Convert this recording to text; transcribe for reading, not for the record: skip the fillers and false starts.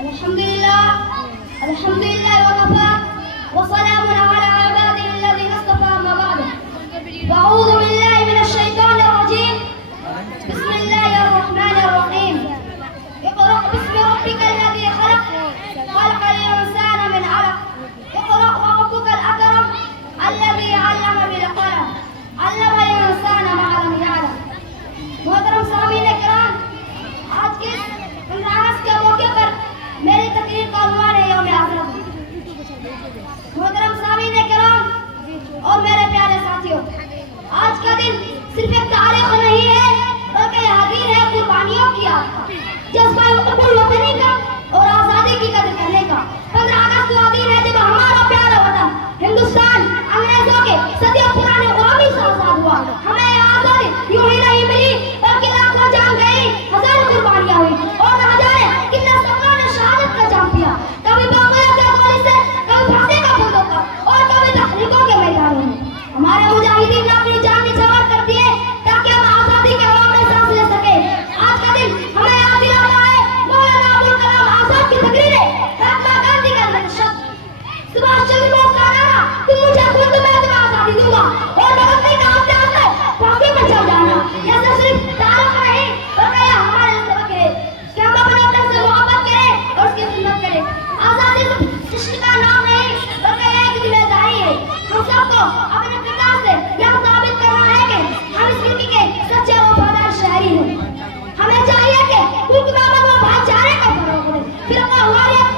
अल्हम्दुलिल्लाह अल्हम्दुलिल्लाह वकफा व सलामुन अला इबादिहि अल्लज़ीना इस्तफ़ा अम्मा बअद अऊज़ु बिल्लाहि मिनश शैतानिर रजीम बिस्मिल्लाहिर रहमानिर रहीम इक़रा बिस्मि रब्बिकल लज़ी खलक़ खलक़ल इंसाना मिन अलक़ इक़रा व रब्बुकल अकरम अल्लज़ी अल्लम बिल क़लम अल्लमल इंसाना मा लम यअलम। मोहतरम सामीन किराम, आज के इंद्रास के मौके पर मेरी तकरीर का उन्वान है यौम आज़ादी। मोहतरम सामीन किराम और मेरे प्यारे साथियों, आज का दिन सिर्फ एक तारीख नहीं है बल्कि यह दिन है कुर्बानियों की याद का, जज्बा कबूल वतनी का और आज़ादी की कदर करने का। 15 अगस्त का दिन है जब हमारा प्यारा वतन हिंदुस्तान अंग्रेजों के सदियों पुराने गुलामी से आजाद हुआ। हमें यह आजादी यूं ही नहीं मिली बल्कि लाखों जान गई, हजारों कुर्बानियां हुई और न जाने कितने सपनों ने शहादत का जाम पिया, कभी बागों के गोली से, कभी फांसी का बंदों का और कभी तकलीफों के मैदानों में। हमारे मुजाहिदीन ने अपनी जान निछावर कर दी है ताकि हम आजादी के हवा में सांस ले सके। आज का दिन हमें याद दिलाता है मौलाना अबुल कलाम आजाद की तकरीरें, महात्मा गांधी का शब्द, सुभाष चंद्र बोस का नारा, तुम मुझे खुद मैं तुम्हें आजादी दूंगा और भगत सिंह का आपसे आपसे फांसी पर चल जाना। यह सिर्फ तारीख नहीं बल्कि यह हमारे सबक है कि हम अपने वतन से मोहब्बत करें और उसकी खिदमत करें। आजादी सिर्फ जश्न का नाम नहीं बल्कि यह एक जिम्मेदारी है। हम सबको अपने पिता से यह साबित करना है कि हम इस मुल्क के सच्चे और वफादार शहरी हैं। हमें चाहिए कि मुल्क में अमन व भाईचारे का फरोग हो, फिर हुर्रियत